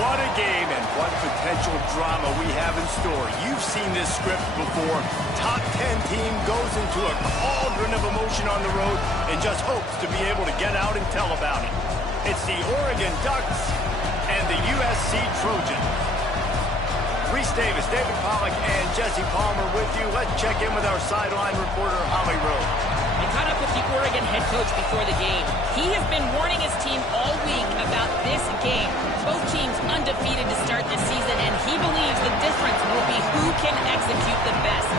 What a game and what potential drama we have in store. You've seen this script before. Top 10 team goes into a cauldron of emotion on the road and just hopes to be able to get out and tell about it. It's the Oregon Ducks and the USC Trojans. Reese Davis, David Pollack, and Jesse Palmer with you. Let's check in with our sideline reporter, Holly Rowe. I caught up with the Oregon head coach before the game. He has been warning his team all week about this game. Both teams undefeated to start this season, and he believes the difference will be who can execute the best.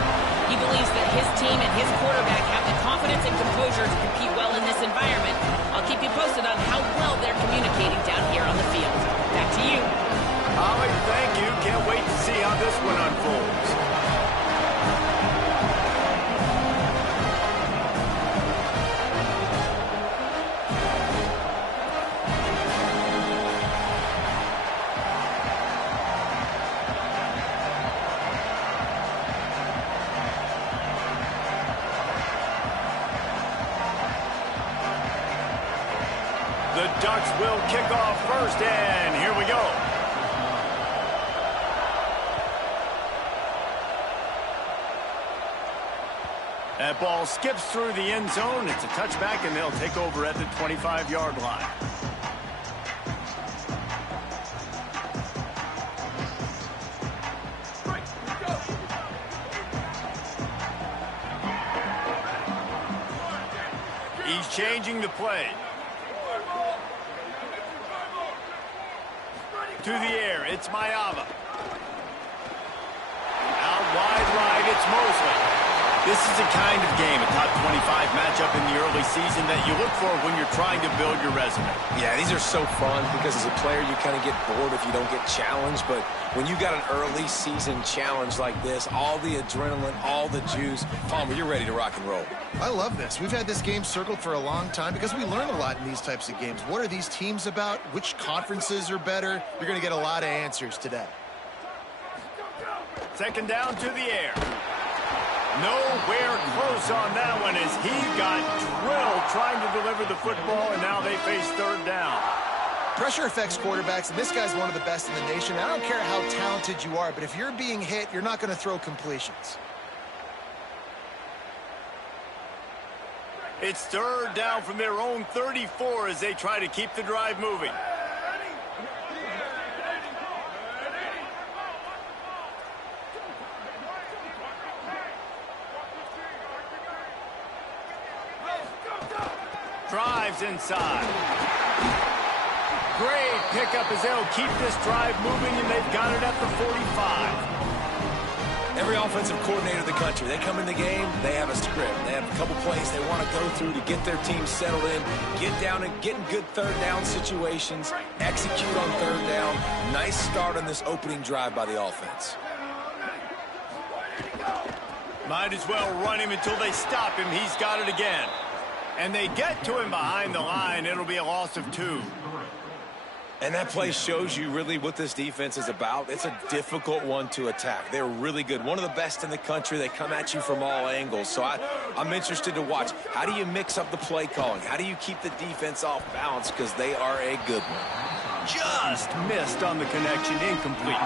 He believes that his team and his quarterback have the confidence and composure to compete well in this environment. I'll keep you posted on how well they're communicating down here on the field. Back to you. Holly, thank you. Can't wait to see how this one unfolds. The Ducks will kick off first, and here we go. That ball skips through the end zone. It's a touchback, and they'll take over at the 25-yard line. He's changing the play. To the air, it's Mayava. Out wide right, it's Mosley. This is the kind of game, a top 25 matchup in the early season that you look for when you're trying to build your resume. Yeah, these are so fun because as a player you kind of get bored if you don't get challenged, but when you got an early season challenge like this, all the adrenaline, all the juice, Palmer, you're ready to rock and roll. I love this. We've had this game circled for a long time because we learn a lot in these types of games. What are these teams about? Which conferences are better? You're going to get a lot of answers today. Second down to the air. Nowhere close on that one as he got drilled trying to deliver the football, and now they face third down. Pressure affects quarterbacks, and this guy's one of the best in the nation. I don't care how talented you are, but if you're being hit, you're not going to throw completions. It's third down from their own 34 as they try to keep the drive moving. Drives inside. Great pickup as they'll keep this drive moving, and they've got it at the 45. Every offensive coordinator in the country, they come in the game, they have a script. They have a couple plays they want to go through to get their team settled in, get down and get in good third down situations, execute on third down. Nice start on this opening drive by the offense. Might as well run him until they stop him. He's got it again. And they get to him behind the line. It'll be a loss of 2. And that play shows you really what this defense is about. It's a difficult one to attack. They're really good. One of the best in the country. They come at you from all angles. So I'm interested to watch. How do you mix up the play calling? How do you keep the defense off balance? Because they are a good one. Just missed on the connection. Incomplete.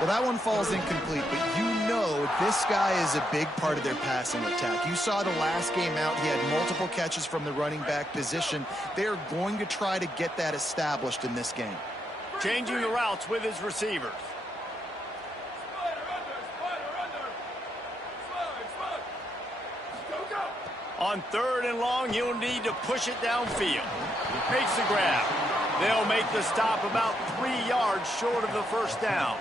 Well, that one falls incomplete, but you know this guy is a big part of their passing attack. You saw the last game out. He had multiple catches from the running back position. They're going to try to get that established in this game. Changing the routes with his receivers. On third and long, you'll need to push it downfield. Makes the grab. They'll make the stop about 3 yards short of the first down.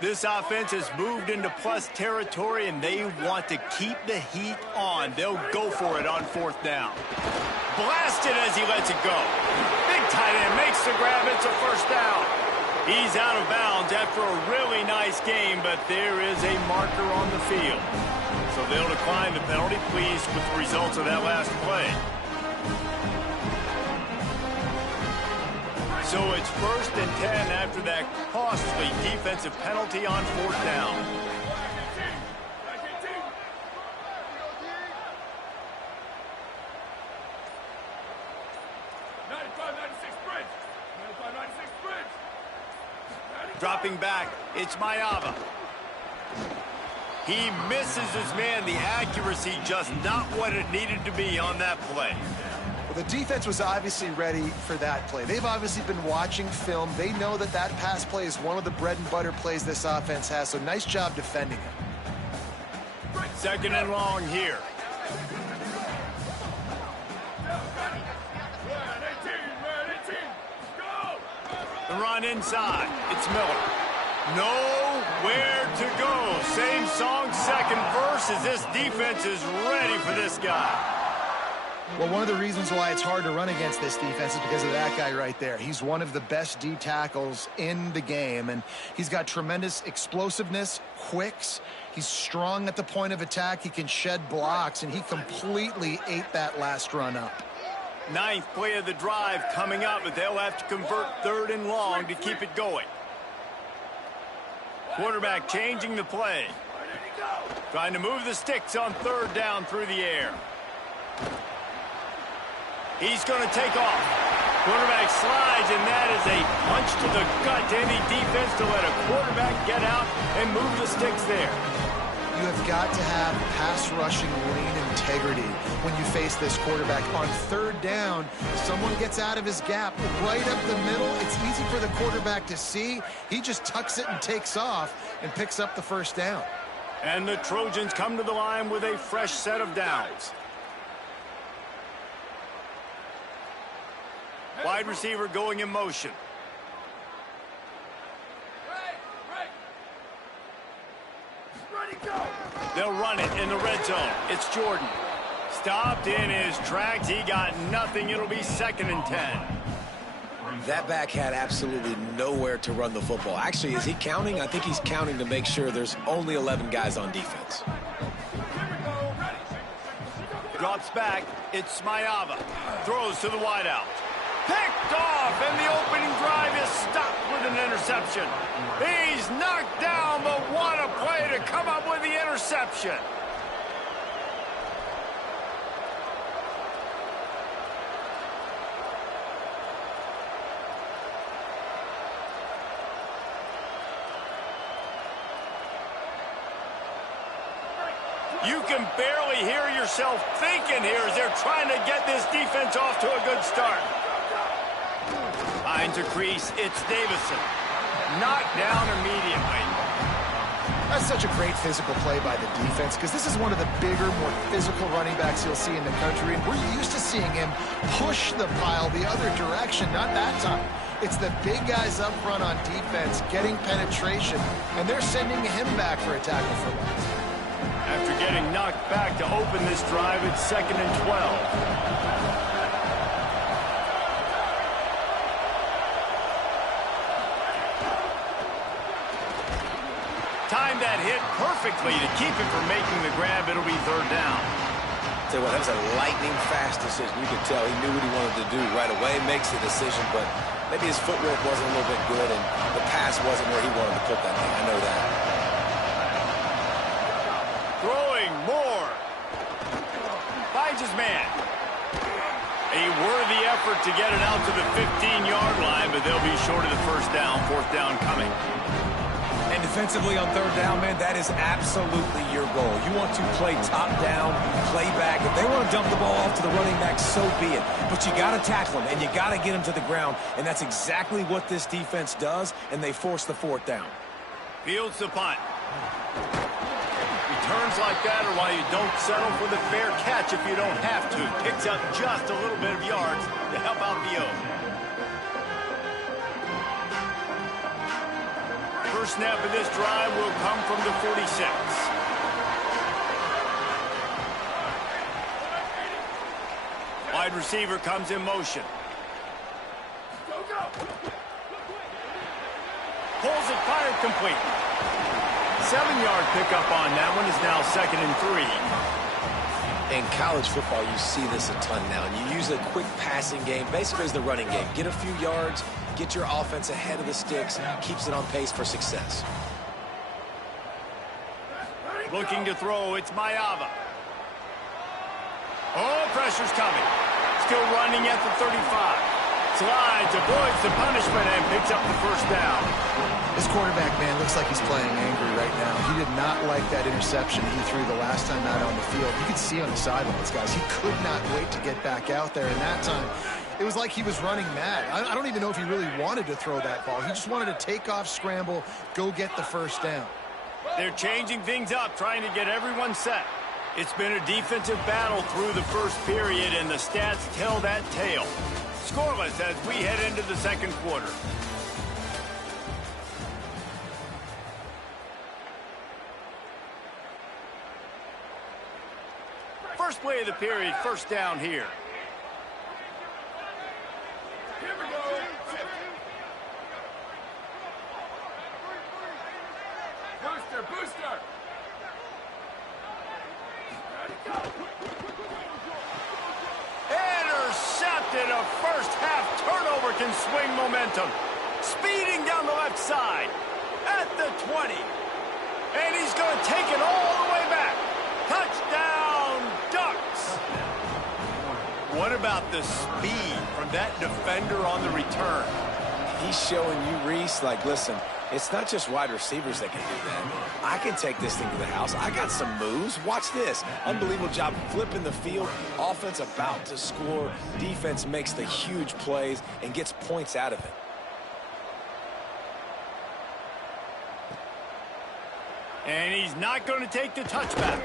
This offense has moved into plus territory, and they want to keep the heat on. They'll go for it on 4th down. Blasted as he lets it go. Big tight end makes the grab. It's a 1st down. He's out of bounds after a really nice game, but there is a marker on the field. So they'll decline the penalty, pleased with the results of that last play. So it's 1st and 10 after that costly defensive penalty on 4th down. Dropping back, it's Mayava. He misses his man. The accuracy just not what it needed to be on that play. Well, the defense was obviously ready for that play. They've obviously been watching film. They know that that pass play is one of the bread and butter plays this offense has, so nice job defending it. 2nd and long here. The run inside. It's Miller. Nowhere to go. Same song, 2nd verse, as this defense is ready for this guy. Well, one of the reasons why it's hard to run against this defense is because of that guy right there. He's one of the best D tackles in the game, and he's got tremendous explosiveness, quicks. He's strong at the point of attack. He can shed blocks, and he completely ate that last run up. 9th play of the drive coming up, but they'll have to convert 3rd and long to keep it going. Quarterback changing the play. Trying to move the sticks on 3rd down through the air. He's going to take off. Quarterback slides, and that is a punch to the gut to any defense to let a quarterback get out and move the sticks there. You have got to have pass rushing lane integrity when you face this quarterback. On 3rd down, someone gets out of his gap right up the middle. It's easy for the quarterback to see. He just tucks it and takes off and picks up the 1st down. And the Trojans come to the line with a fresh set of downs. Wide receiver going in motion. They'll run it in the red zone. It's Jordan. Stopped in his tracks. He got nothing. It'll be 2nd and 10. That back had absolutely nowhere to run the football. Actually, is he counting? I think he's counting to make sure there's only 11 guys on defense. Drops back. It's Mayava. Throws to the wideout. Picked off, and the opening drive is stopped with an interception. He's knocked down, but what a play to come up with the interception. You can barely hear yourself thinking here as they're trying to get this defense off to a good start. Finds a crease. It's Davison. Knocked down immediately. That's such a great physical play by the defense because this is one of the bigger, more physical running backs you'll see in the country. And we're used to seeing him push the pile the other direction. Not that time. It's the big guys up front on defense getting penetration, and they're sending him back for a tackle for loss. After getting knocked back to open this drive, it's 2nd and 12. Timed that hit perfectly to keep him from making the grab. It'll be 3rd down. Tell you what, that was a lightning-fast decision. You could tell he knew what he wanted to do right away, makes the decision, but maybe his footwork wasn't a little bit good, and the pass wasn't where he wanted to put that thing. I know that. Throwing more. Finds his man. A worthy effort to get it out to the 15-yard line, but they'll be short of the 1st down. 4th down coming. And defensively on 3rd down, man, that is absolutely your goal. You want to play top down, play back. If they want to dump the ball off to the running back, so be it. But you got to tackle them, and you got to get them to the ground. And that's exactly what this defense does, and they force the 4th down. Fields the punt. Returns like that are why you don't settle for the fair catch if you don't have to. Picks up just a little bit of yards to help out the O. First snap of this drive will come from the 46. Wide receiver comes in motion. Pulls it, fired, complete. 7-yard pickup on that one. Is now 2nd and 3. In college football, you see this a ton now. And you use a quick passing game, basically as the running game. Get a few yards, get your offense ahead of the sticks, keeps it on pace for success. Looking to throw, it's Mayava. Oh, pressure's coming. Still running at the 35. Slides, avoids the punishment, and picks up the first down. This quarterback, man, looks like he's playing angry right now. He did not like that interception he threw the last time out on the field. You could see on the sidelines, guys, he could not wait to get back out there. And that time, it was like he was running mad. I don't even know if he really wanted to throw that ball. He just wanted to take off, scramble, go get the first down. They're changing things up, trying to get everyone set. It's been a defensive battle through the first period, and the stats tell that tale. Scoreless as we head into the second quarter. First play of the period, first down here. Here we go. Booster, booster. Intercepted. A first half turnover can swing momentum. Speeding down the left side at the 20. And he's going to take it all the way back. Touchdown, Ducks. What about the speed from that defender on the return? He's showing you, Reese, like, listen, it's not just wide receivers that can do that. I can take this thing to the house. I got some moves. Watch this. Unbelievable job flipping the field. Offense about to score. Defense makes the huge plays and gets points out of it. And he's not going to take the touchback.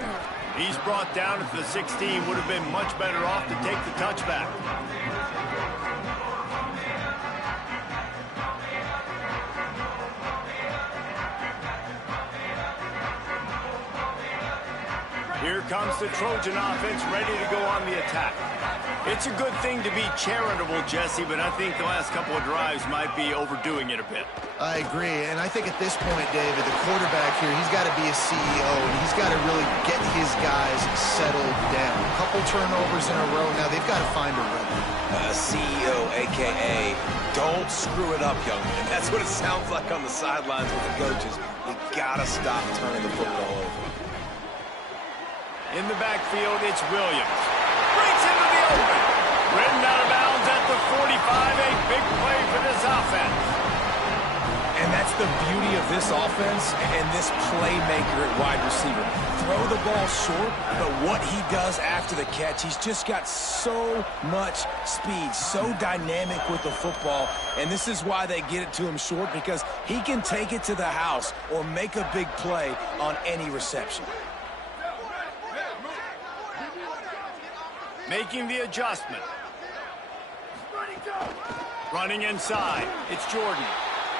He's brought down at the 16. Would have been much better off to take the touchback. Here comes the Trojan offense ready to go on the attack. It's a good thing to be charitable, Jesse, but I think the last couple of drives might be overdoing it a bit. I agree, and I think at this point, David, the quarterback here, he's got to be a CEO, and he's got to really get his guys settled down. A couple turnovers in a row now. They've got to find a rhythm. CEO, a.k.a. don't screw it up, young man. That's what it sounds like on the sidelines with the coaches. You got to stop turning the football over. In the backfield, it's Williams. Breaks into the open. Ridden out of bounds at the 45. A big play for this offense. And that's the beauty of this offense and this playmaker at wide receiver. Throw the ball short, but what he does after the catch, he's just got so much speed, so dynamic with the football. And this is why they get it to him short, because he can take it to the house or make a big play on any reception. Making the adjustment. Running inside. It's Jordan.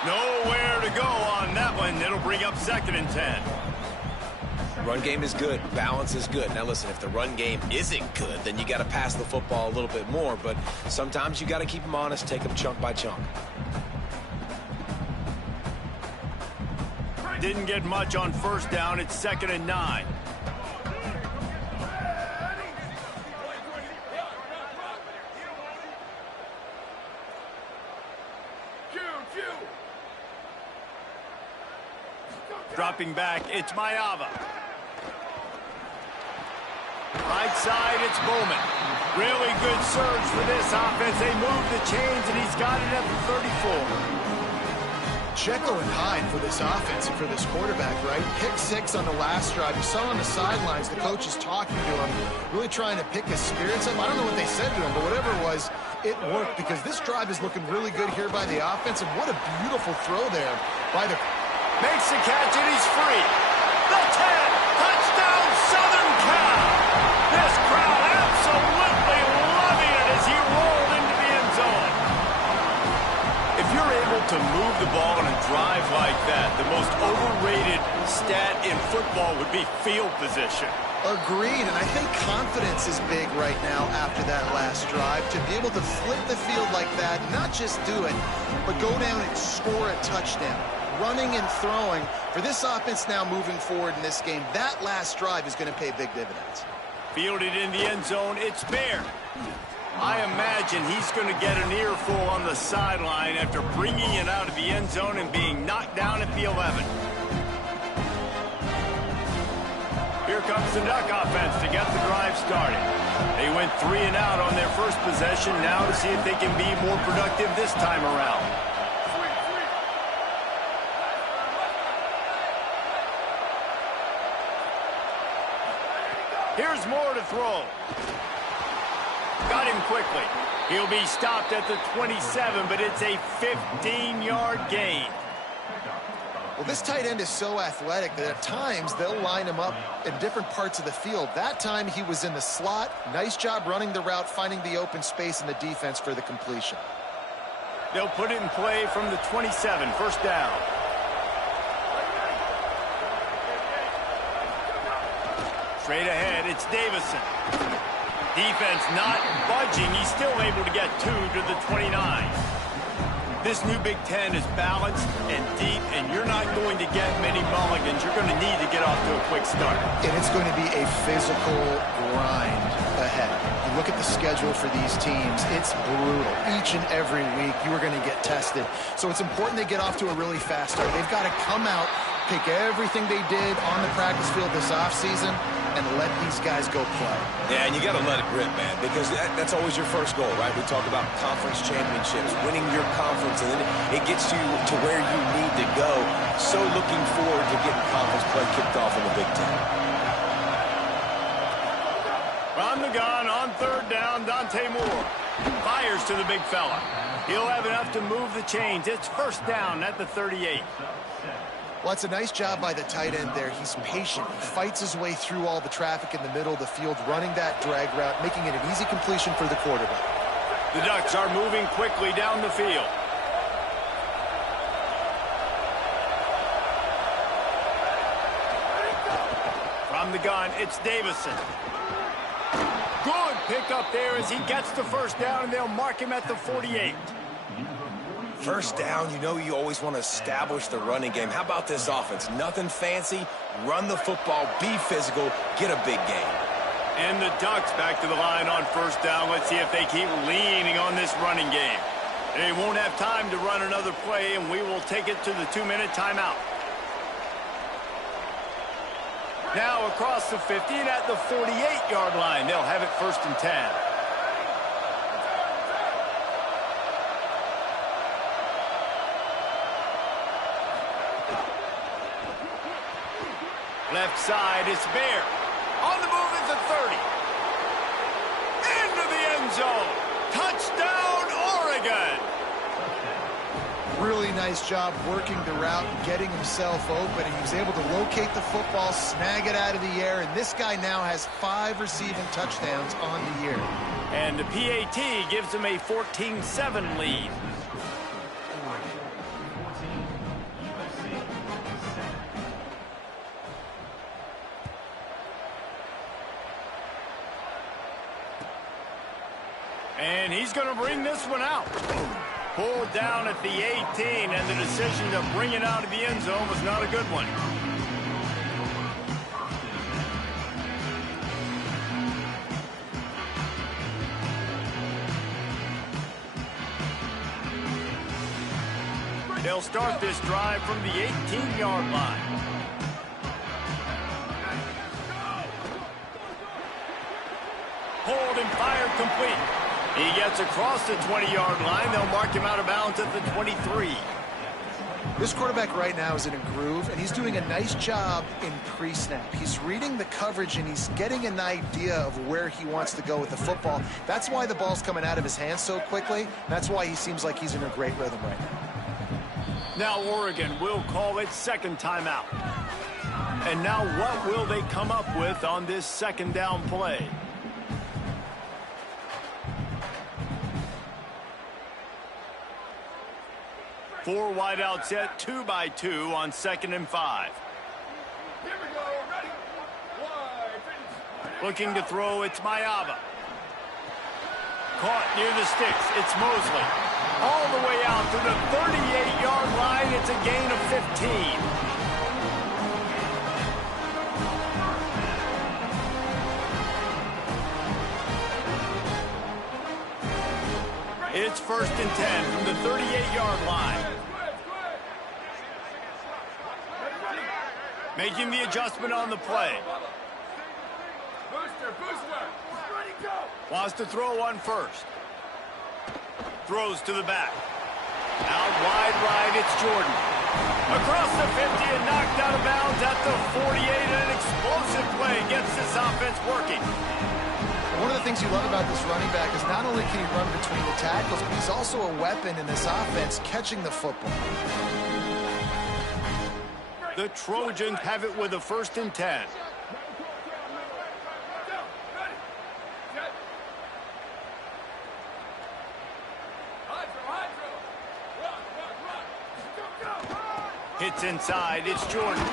Nowhere to go on that one. It'll bring up 2nd and 10. Run game is good. Balance is good. Now, listen, if the run game isn't good, then you got to pass the football a little bit more. But sometimes you got to keep them honest, take them chunk by chunk. Didn't get much on first down. It's 2nd and 9. Dropping back, it's Mayava. Right side, it's Bowman. Really good surge for this offense. They move the chains, and he's got it at the 34. Jekyll and Hyde for this offense and for this quarterback, right? Pick 6 on the last drive. You saw on the sidelines the coach is talking to him, really trying to pick his spirits up. I don't know what they said to him, but whatever it was, it worked, because this drive is looking really good here by the offense, and what a beautiful throw there by the... Makes the catch, and he's free. The 10, touchdown, Southern Cal. This crowd absolutely loving it as he rolled into the end zone. If you're able to move the ball in a drive like that. The most overrated stat in football would be field position. Agreed, and I think confidence is big right now after that last drive. To be able to flip the field like that, not just do it, but go down and score a touchdown. Running and throwing, for this offense now moving forward in this game, that last drive is going to pay big dividends. Fielded in the end zone, it's Bear. I imagine he's going to get an earful on the sideline after bringing it out of the end zone and being knocked down at the 11. Here comes the Duck offense to get the drive started. They went 3 and out on their first possession, now to see if they can be more productive this time around. Here's Moore to throw. Got him quickly. He'll be stopped at the 27, but it's a 15-yard gain. Well, this tight end is so athletic that at times they'll line him up in different parts of the field. That time he was in the slot. Nice job running the route, finding the open space in the defense for the completion. They'll put it in play from the 27, first down. Straight ahead, it's Davison. Defense not budging. He's still able to get 2 to the 29. This new Big Ten is balanced and deep, and you're not going to get many mulligans. You're going to need to get off to a quick start. And it's going to be a physical grind ahead. You look at the schedule for these teams, it's brutal. Each and every week, you are going to get tested. So it's important they get off to a really fast start. They've got to come out, pick everything they did on the practice field this offseason, and let these guys go play. Yeah, and you got to let it rip, man, because that's always your first goal, right? We talk about conference championships, winning your conference, and then it gets you to where you need to go. So looking forward to getting conference play kicked off in the Big Ten. From the gun on third down, Dante Moore fires to the big fella. He'll have enough to move the chains. It's first down at the 38. Well, it's a nice job by the tight end there. He's patient. He fights his way through all the traffic in the middle of the field, running that drag route, making it an easy completion for the quarterback. The Ducks are moving quickly down the field. From the gun, it's Davison. Good pickup there as he gets the first down, and they'll mark him at the 48. First down, you know you always want to establish the running game. How about this offense? Nothing fancy. Run the football, be physical, get a big gain. And the Ducks back to the line on first down. Let's see if they keep leaning on this running game. They won't have time to run another play, and we will take it to the 2-minute timeout. Now across the 50 and at the 48-yard line. They'll have it first and 10. Left side, it's Bear. On the move at the 30. Into the end zone. Touchdown, Oregon. Really nice job working the route, getting himself open, and he was able to locate the football, snag it out of the air, and this guy now has 5 receiving touchdowns on the year. And the PAT gives him a 14-7 lead. And he's going to bring this one out. Pulled down at the 18, and the decision to bring it out of the end zone was not a good one. They'll start this drive from the 18-yard line. Hold and fire complete. He gets across the 20-yard line. They'll mark him out of bounds at the 23. This quarterback right now is in a groove, and he's doing a nice job in pre-snap. He's reading the coverage, and he's getting an idea of where he wants to go with the football. That's why the ball's coming out of his hands so quickly. That's why he seems like he's in a great rhythm right now. Now Oregon will call its second timeout. And now what will they come up with on this second down play? Four wide out set, 2 by 2 on 2nd and 5. Here we go. Ready. Wide. Looking to throw, it's Mayava. Caught near the sticks, it's Mosley. All the way out to the 38-yard line, it's a gain of 15. It's 1st and 10 from the 38-yard line. Making the adjustment on the play. Booster. Ready, go. Wants to throw on first. Throws to the back. Out wide right, it's Jordan. Across the 50 and knocked out of bounds at the 48. An explosive play gets this offense working. One of the things you love about this running back is not only can he run between the tackles, but he's also a weapon in this offense catching the football. The Trojans have it with a 1st and 10. Hits inside, it's Jordan.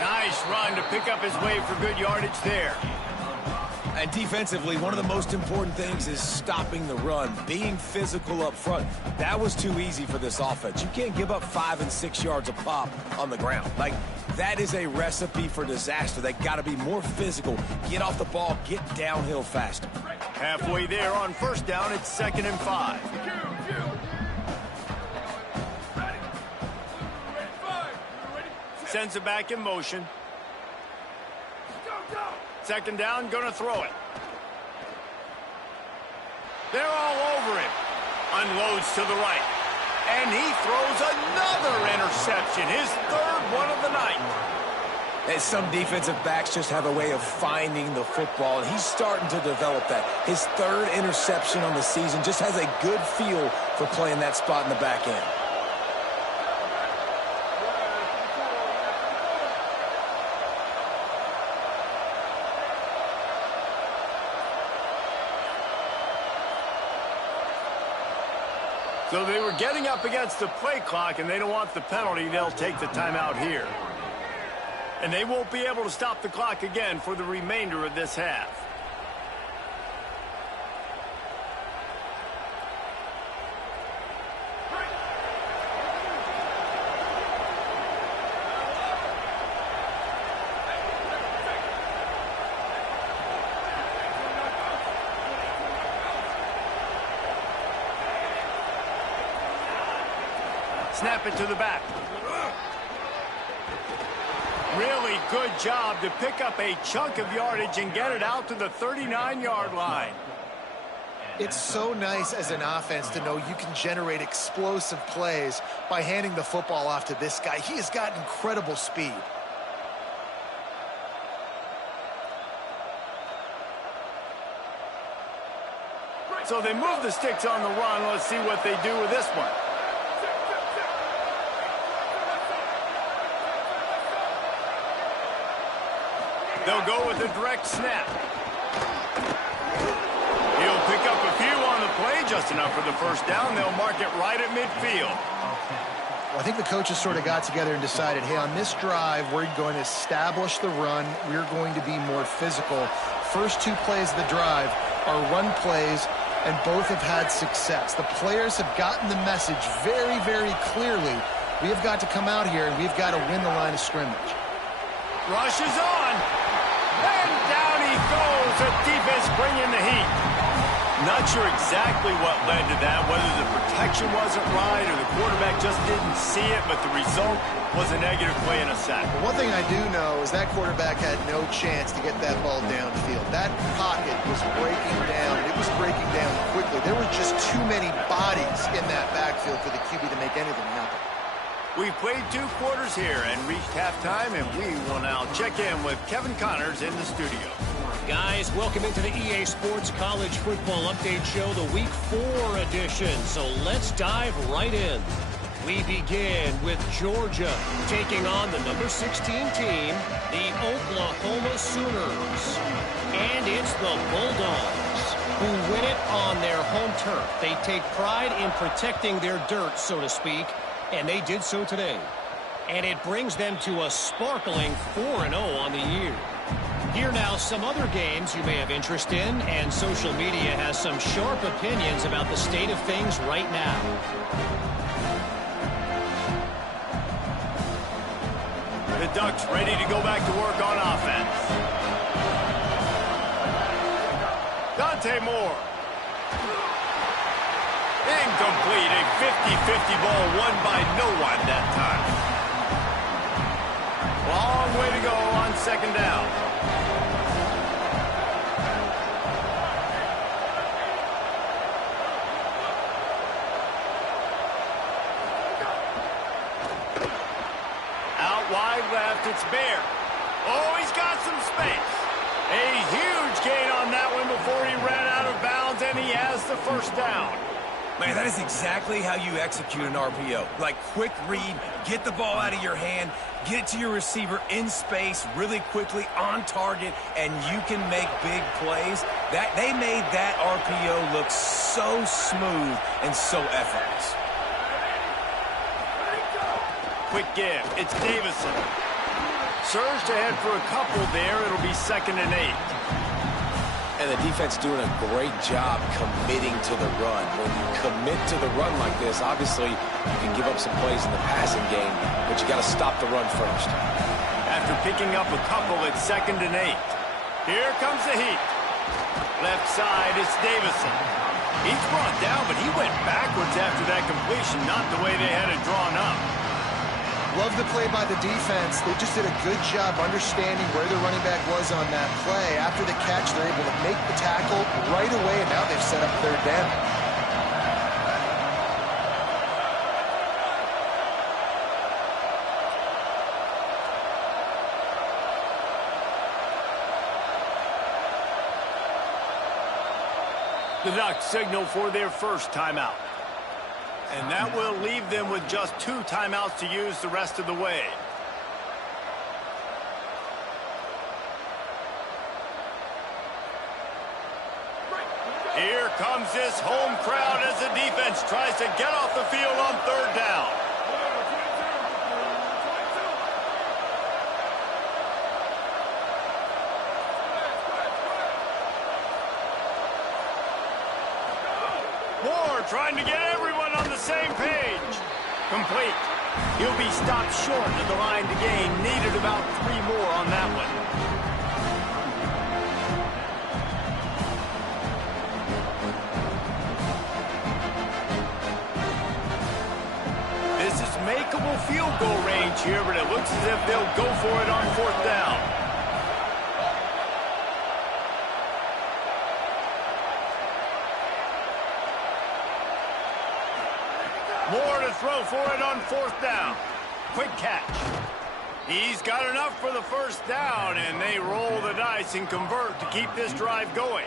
Nice run to pick up his way for good yardage there. And defensively, one of the most important things is stopping the run, being physical up front. That was too easy for this offense. You can't give up 5 and 6 yards a pop on the ground. Like, that is a recipe for disaster. They got to be more physical, get off the ball, get downhill faster. Halfway there on 1st down, it's 2nd and 5. Sends it back in motion. 2nd down, gonna throw it. They're all over him. Unloads to the right. And he throws another interception. His 3rd one of the night. And some defensive backs just have a way of finding the football, and he's starting to develop that. His 3rd interception on the season, just has a good feel for playing that spot in the back end. So they were getting up against the play clock, and they don't want the penalty. They'll take the timeout here. And they won't be able to stop the clock again for the remainder of this half. Snap it to the back. Really good job to pick up a chunk of yardage and get it out to the 39-yard line. It's so nice as an offense to know you can generate explosive plays by handing the football off to this guy. He has got incredible speed. So they move the sticks on the run. Let's see what they do with this one. They'll go with a direct snap. He'll pick up a few on the play, just enough for the 1st down. They'll mark it right at midfield. Well, I think the coaches sort of got together and decided, hey, on this drive, we're going to establish the run. We're going to be more physical. First 2 plays of the drive are run plays, and both have had success. The players have gotten the message very, very clearly. We have got to come out here, and we've got to win the line of scrimmage. Rushes on. And down he goes. The defense bringing the heat. Not sure exactly what led to that, whether the protection wasn't right or the quarterback just didn't see it, but the result was a negative play and a sack. One thing I do know is that quarterback had no chance to get that ball downfield. That pocket was breaking down, and it was breaking down quickly. There were just too many bodies in that backfield for the QB to make anything happen. We've played 2 quarters here and reached halftime, and we will now check in with Kevin Connors in the studio. Guys, welcome into the EA Sports College Football Update Show, the Week 4 edition. So let's dive right in. We begin with Georgia taking on the number 16 team, the Oklahoma Sooners. And it's the Bulldogs. who win it on their home turf. They take pride in protecting their dirt, so to speak, and they did so today. And it brings them to a sparkling 4-0 on the year. Here now, some other games you may have interest in, and social media has some sharp opinions about the state of things right now. The Ducks ready to go back to work on offense. Dante Moore. Incomplete. A 50-50 ball won by no one that time. Long way to go on second down. Out wide left, it's Bear. Oh, he's got some space. A huge gain on that one before he ran out of bounds, and he has the first down. Man, that is exactly how you execute an RPO. Like, quick read, get the ball out of your hand, get it to your receiver in space really quickly on target, and you can make big plays. They made that RPO look so smooth and so effortless. Quick give. It's Davison. Surged ahead for a couple there. It'll be 2nd and 8. And the defense doing a great job committing to the run. When you commit to the run like this, obviously you can give up some plays in the passing game, but you got to stop the run first. After picking up a couple, it's 2nd and 8. Here comes the heat. Left side, it's Davison. He's brought down, but he went backwards after that completion, not the way they had it drawn up. Love the play by the defense. They just did a good job understanding where the running back was on that play. After the catch, they're able to make the tackle right away, and now they've set up 3rd down. The Ducks signal for their first timeout. And that will leave them with just 2 timeouts to use the rest of the way. Here comes this home crowd as the defense tries to get off the field on 3rd down. Moore trying to get everyone on the same page. Complete. He'll be stopped short of the line to gain. Needed about 3 more on that one. This is makeable field goal range here, but it looks as if they'll go for it on 4th down. Moore to throw for it on 4th down. Quick catch. He's got enough for the first down, and they roll the dice and convert to keep this drive going.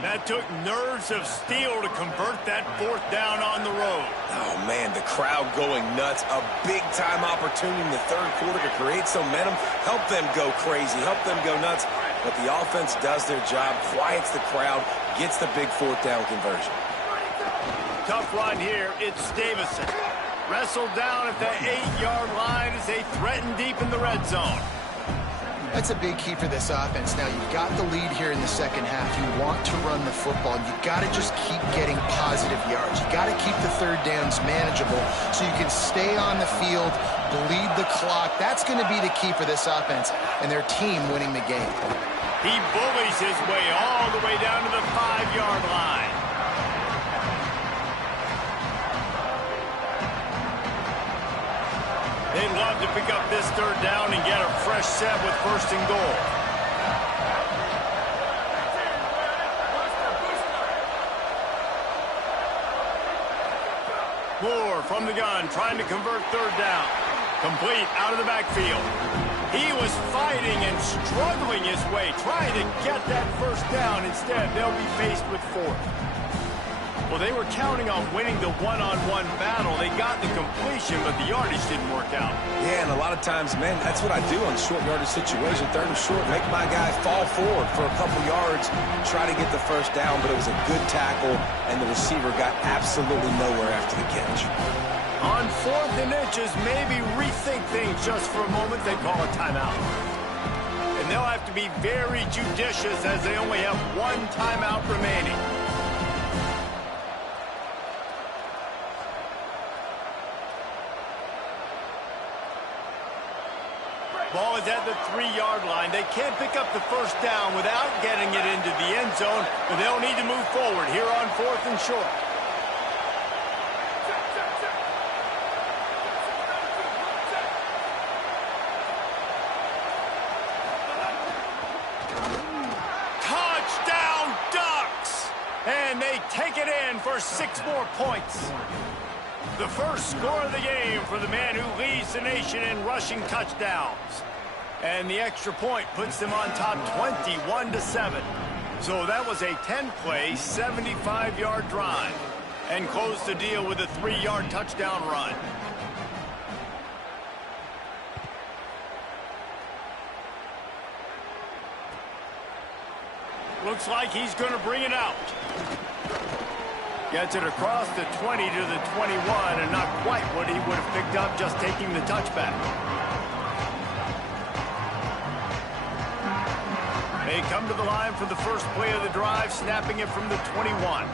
That took nerves of steel to convert that 4th down on the road. Oh, man, the crowd going nuts. A big-time opportunity in the 3rd quarter to create some momentum, help them go crazy, help them go nuts. But the offense does their job, quiets the crowd, gets the big 4th down conversion. Tough run here. It's Davison. Wrestled down at the 8-yard line as they threaten deep in the red zone. That's a big key for this offense. Now, you've got the lead here in the second half. You want to run the football. You've got to just keep getting positive yards. You've got to keep the 3rd downs manageable so you can stay on the field, bleed the clock. That's going to be the key for this offense and their team winning the game. He bullies his way all the way down to the 5-yard line. They'd love to pick up this 3rd down and get a fresh set with 1st and goal. Moore from the gun, trying to convert 3rd down. Complete out of the backfield. He was fighting and struggling his way, trying to get that 1st down. Instead, they'll be faced with 4th. Well, they were counting on winning the one-on-one battle. They got the completion, but the yardage didn't work out. Yeah, and a lot of times, man, that's what I do on short yardage situation. Third and short, make my guy fall forward for a couple yards, try to get the first down, but it was a good tackle, and the receiver got absolutely nowhere after the catch. On 4th and inches, maybe rethink things just for a moment. They call a timeout. And they'll have to be very judicious as they only have one timeout remaining. Ball is at the 3-yard line. They can't pick up the first down without getting it into the end zone, but they'll need to move forward here on 4th and short. Touchdown, Ducks! And they take it in for 6 more points. The first score of the game for the man who leads the nation in rushing touchdowns. And the extra point puts them on top 21-7. So that was a 10-play, 75-yard drive. And closed the deal with a 3-yard touchdown run. Looks like he's going to bring it out. Gets it across the 20 to the 21, and not quite what he would have picked up just taking the touchback. They come to the line for the first play of the drive, snapping it from the 21.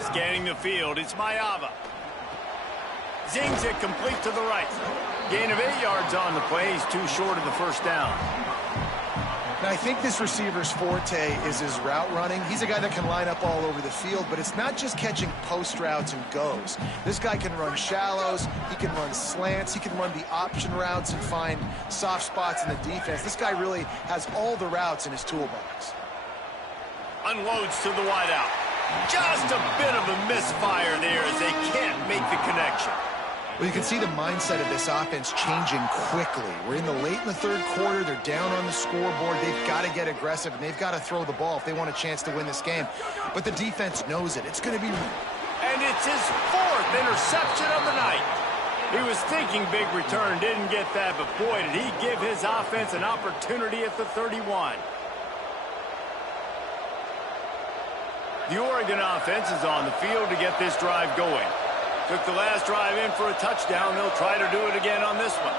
Scanning the field, it's Mayava. Zings it complete to the right. Gain of 8 yards on the play. He's too short of the first down. Now, I think this receiver's forte is his route running. He's a guy that can line up all over the field, but it's not just catching post routes and goes. This guy can run shallows, he can run slants, he can run the option routes and find soft spots in the defense. This guy really has all the routes in his toolbox. Unloads to the wideout. Just a bit of a misfire there as they can't make the connection. Well, you can see the mindset of this offense changing quickly. We're late in the third quarter. They're down on the scoreboard. They've got to get aggressive, and they've got to throw the ball if they want a chance to win this game. But the defense knows it. It's going to be... And it's his 4th interception of the night. He was thinking big return, didn't get that, but boy, did he give his offense an opportunity at the 31. The Oregon offense is on the field to get this drive going. Took the last drive in for a touchdown. They'll try to do it again on this one.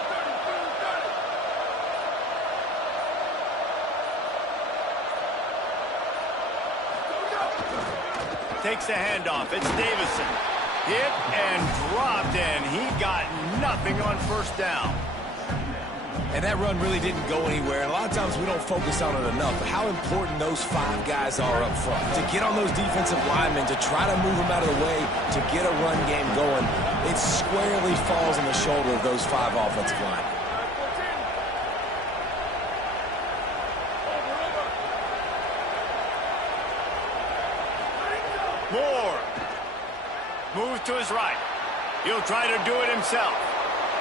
Takes the handoff. It's Davison. Hit and dropped, and he got nothing on first down. And that run really didn't go anywhere. And a lot of times we don't focus on it enough, but how important those 5 guys are up front. To get on those defensive linemen, to try to move them out of the way, to get a run game going, it squarely falls on the shoulder of those 5 offensive linemen. Moore moves to his right. He'll try to do it himself.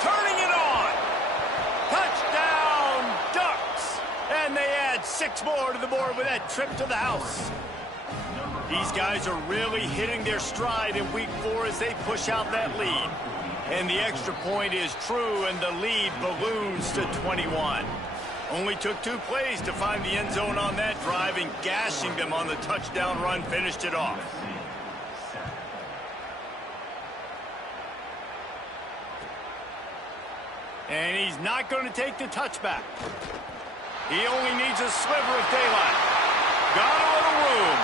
Turning it on. Touchdown, Ducks! And they add 6 more to the board with that trip to the house. These guys are really hitting their stride in week 4 as they push out that lead. And the extra point is true, and the lead balloons to 21. Only took 2 plays to find the end zone on that drive, and gashing them on the touchdown run finished it off. And he's not going to take the touchback. He only needs a sliver of daylight. Got a little room.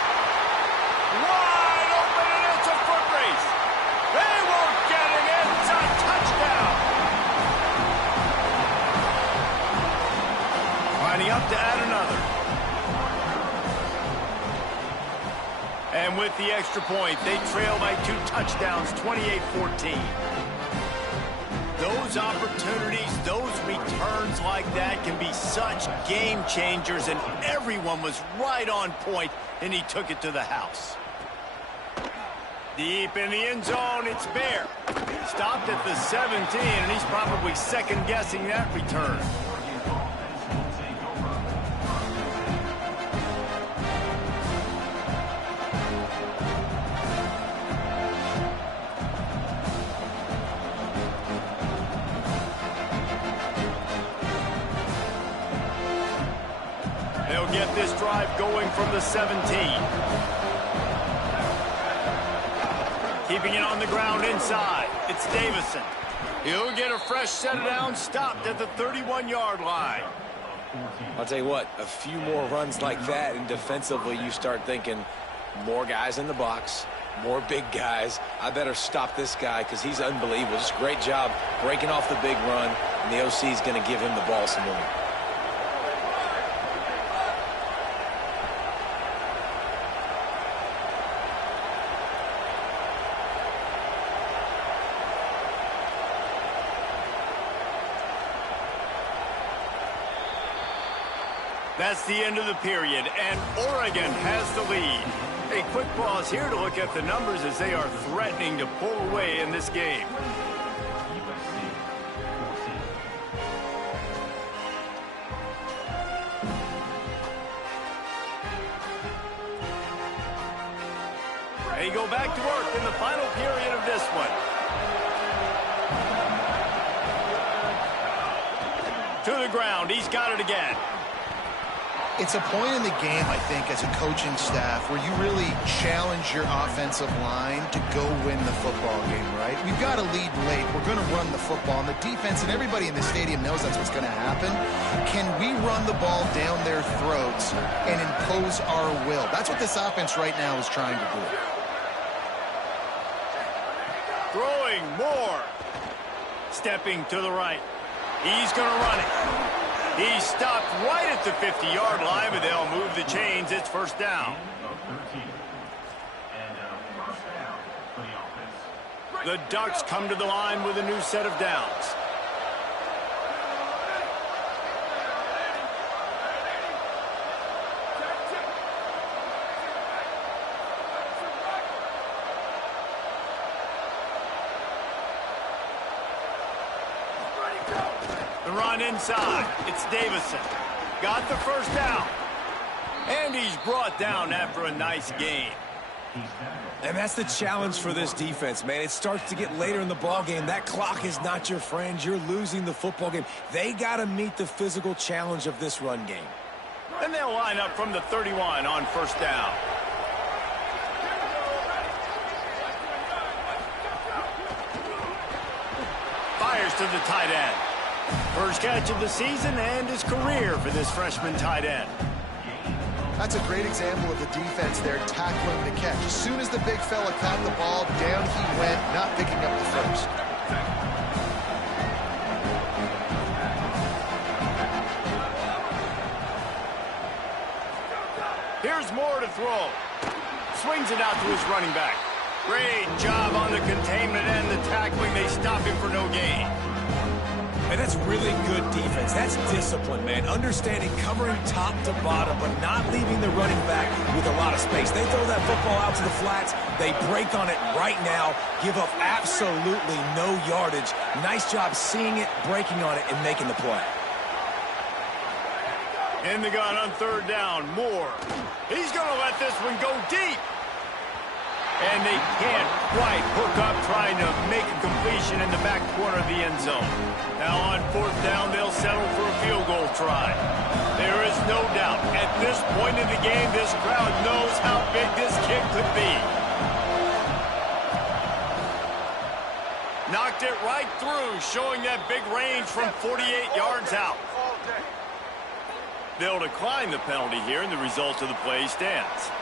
Wide open, and it's a foot race. They won't get it. It's a touchdown. Lining up to add another. And with the extra point, they trail by 2 touchdowns, 28-14. Those opportunities, those returns like that can be such game changers, and everyone was right on point, and he took it to the house. Deep in the end zone, it's Bear. Stopped at the 17, and he's probably second-guessing that return. this drive going from the 17. Keeping it on the ground inside. It's Davison. He'll get a fresh set down, stopped at the 31-yard line. I'll tell you what, a few more runs like that, and defensively you start thinking more guys in the box, more big guys. I better stop this guy because he's unbelievable. Just a great job breaking off the big run, and the OC is going to give him the ball some more. That's the end of the period, and Oregon has the lead. A quick pause here to look at the numbers as they are threatening to pull away in this game. They go back to work in the final period of this one. To the ground, he's got it again. It's a point in the game, I think, as a coaching staff where you really challenge your offensive line to go win the football game, right? We've got to lead late. We're going to run the football. And the defense and everybody in the stadium knows that's what's going to happen. Can we run the ball down their throats and impose our will? That's what this offense right now is trying to do. Throwing more. Stepping to the right. He's going to run it. He's stopped right at the 50-yard line, but they'll move the chains. It's first down. The Ducks come to the line with a new set of downs. The run inside. It's Davison. Got the first down. And he's brought down after a nice gain. And that's the challenge for this defense, man. It starts to get later in the ball game. That clock is not your friend. You're losing the football game. They got to meet the physical challenge of this run game. And they'll line up from the 31 on first down. Fires to the tight end. First catch of the season and his career for this freshman tight end. That's a great example of the defense there tackling the catch. As soon as the big fella caught the ball, down he went, not picking up the first. Here's Moore to throw. Swings it out to his running back. Great job on the containment and the tackling. They stop him for no gain. And that's really good defense. That's discipline, man. Understanding covering top to bottom, but not leaving the running back with a lot of space. They throw that football out to the flats. They break on it right now, give up absolutely no yardage. Nice job seeing it, breaking on it, and making the play. In the gun on third down, Moore. He's going to let this one go deep. And they can't quite hook up trying to make a completion in the back corner of the end zone. Now on fourth down, they'll settle for a field goal try. There is no doubt, at this point in the game, this crowd knows how big this kick could be. Knocked it right through, showing that big range from 48 yards out. They'll decline the penalty here, and the result of the play stands.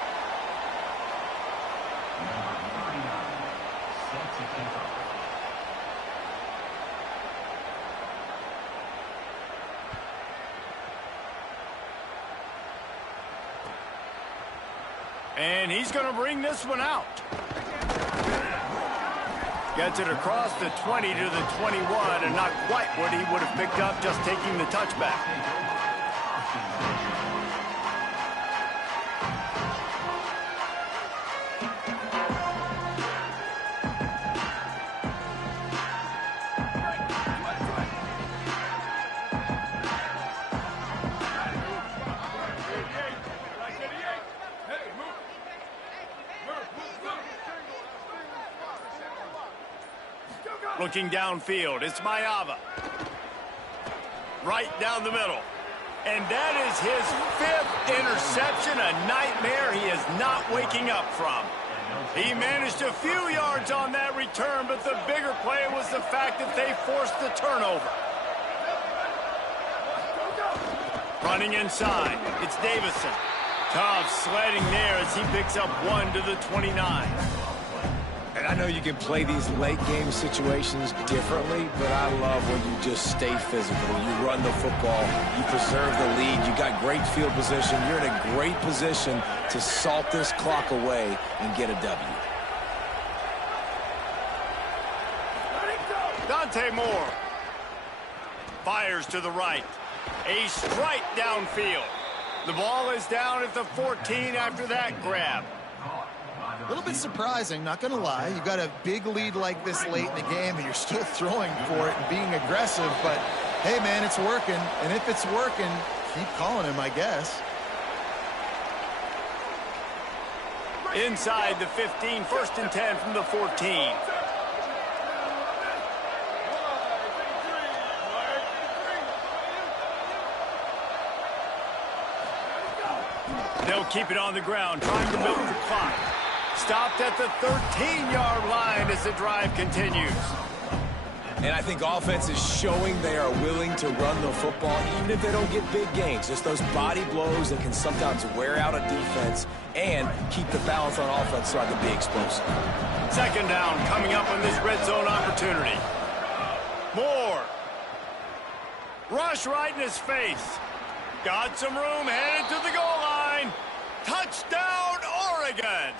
And he's going to bring this one out. Gets it across the 20 to the 21, and not quite what he would have picked up just taking the touchback. Looking downfield, it's Mayava. Right down the middle. And that is his 5th interception, a nightmare he is not waking up from. He managed a few yards on that return, but the bigger play was the fact that they forced the turnover. Running inside, it's Davison. Tough sledding there as he picks up 1 to the 29. And I know you can play these late game situations differently, but I love when you just stay physical. You run the football, you preserve the lead, you got great field position. You're in a great position to salt this clock away and get a W. Dante Moore fires to the right. A strike downfield. The ball is down at the 14 after that grab. A little bit surprising, not going to lie. You got a big lead like this late in the game, and you're still throwing for it and being aggressive. But, hey, man, it's working. And if it's working, keep calling him, I guess. Inside the 15, 1st and 10 from the 14. They'll keep it on the ground, trying to milk the clock. Stopped at the 13-yard line as the drive continues. And I think offense is showing they are willing to run the football, even if they don't get big gains. Just those body blows that can sometimes wear out a defense and keep the balance on offense so I can be explosive. 2nd down coming up on this red zone opportunity. Moore. Rush right in his face. Got some room, headed to the goal line. Touchdown, Oregon!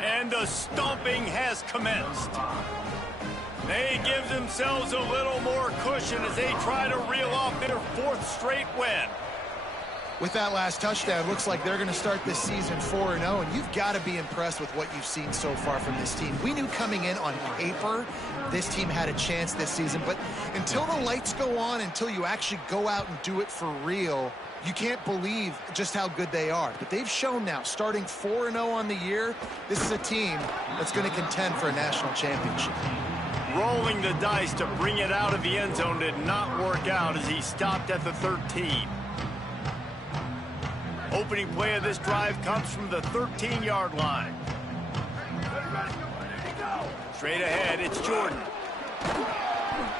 And the stomping has commenced. They give themselves a little more cushion as they try to reel off their 4th straight win. With that last touchdown, looks like they're going to start this season 4-0, and you've got to be impressed with what you've seen so far from this team. We knew coming in on paper this team had a chance this season, but until the lights go on, until you actually go out and do it for real, you can't believe just how good they are. But they've shown now, starting 4-0 on the year, this is a team that's going to contend for a national championship. Rolling the dice to bring it out of the end zone did not work out as he stopped at the 13. Opening play of this drive comes from the 13-yard line. Straight ahead, it's Jordan.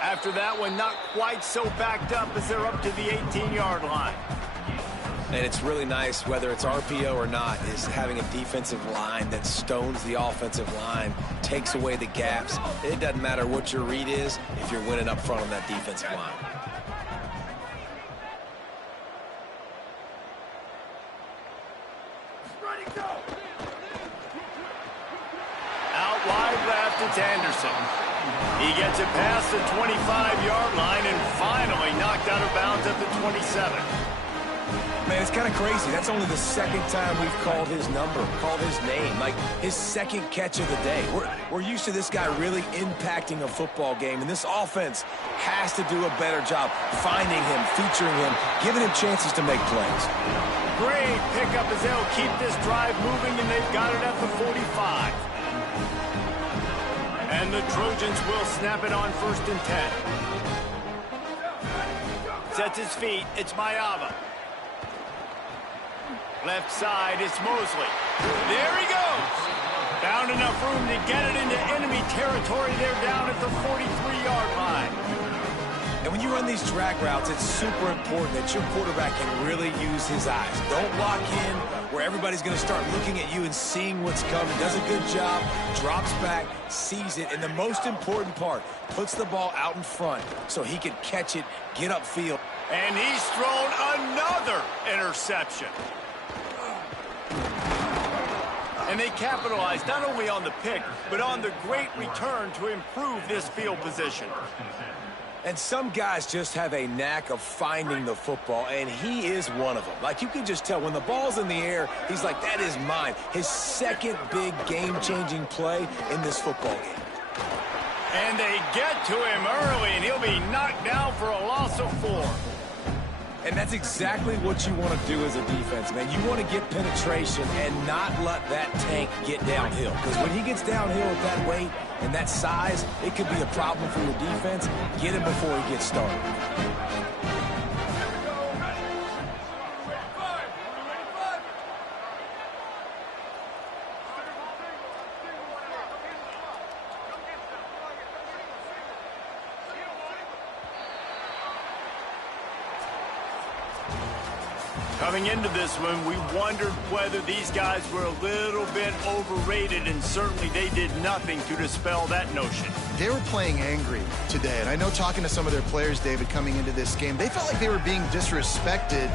After that one, not quite so backed up as they're up to the 18-yard line. And it's really nice, whether it's RPO or not, is having a defensive line that stones the offensive line, takes away the gaps. It doesn't matter what your read is if you're winning up front on that defensive line. Out wide left, it's Anderson. He gets it past the 25-yard line and finally knocked out of bounds at the 27. Man, it's kind of crazy. That's only the 2nd time we've called his number, called his name, like his 2nd catch of the day. We're used to this guy really impacting a football game, and this offense has to do a better job finding him, featuring him, giving him chances to make plays. Great pickup as they'll keep this drive moving, and they've got it at the 45. And the Trojans will snap it on 1st and 10. Sets his feet, it's Mayava. Left side, it's Mosley. There he goes. Found enough room to get it into enemy territory. They're down at the 43-yard line. And when you run these drag routes, it's super important that your quarterback can really use his eyes. Don't lock in where everybody's going to start looking at you and seeing what's coming. Does a good job, drops back, sees it, and the most important part, puts the ball out in front so he can catch it, get upfield. And he's thrown another interception. And they capitalized not only on the pick, but on the great return to improve this field position. And some guys just have a knack of finding the football, and he is one of them. Like, you can just tell when the ball's in the air, he's like, that is mine. His 2nd big game-changing play in this football game. And they get to him early, and he'll be knocked down for a loss of 4. And that's exactly what you want to do as a defense, man. You want to get penetration and not let that tank get downhill. Because when he gets downhill with that weight and that size, it could be a problem for your defense. Get him before he gets started. Coming into this one, we wondered whether these guys were a little bit overrated, and certainly they did nothing to dispel that notion. They were playing angry today, and I know talking to some of their players, David, coming into this game, they felt like they were being disrespected.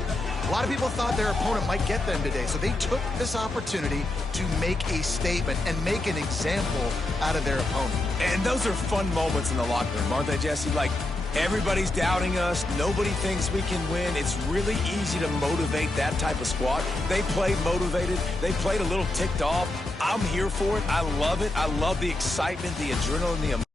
A lot of people thought their opponent might get them today, so they took this opportunity to make a statement and make an example out of their opponent. And those are fun moments in the locker room, aren't they, Jesse? Like, everybody's doubting us. Nobody thinks we can win. It's really easy to motivate that type of squad. They played motivated. They played a little ticked off. I'm here for it. I love it. I love the excitement, the adrenaline, the emotion.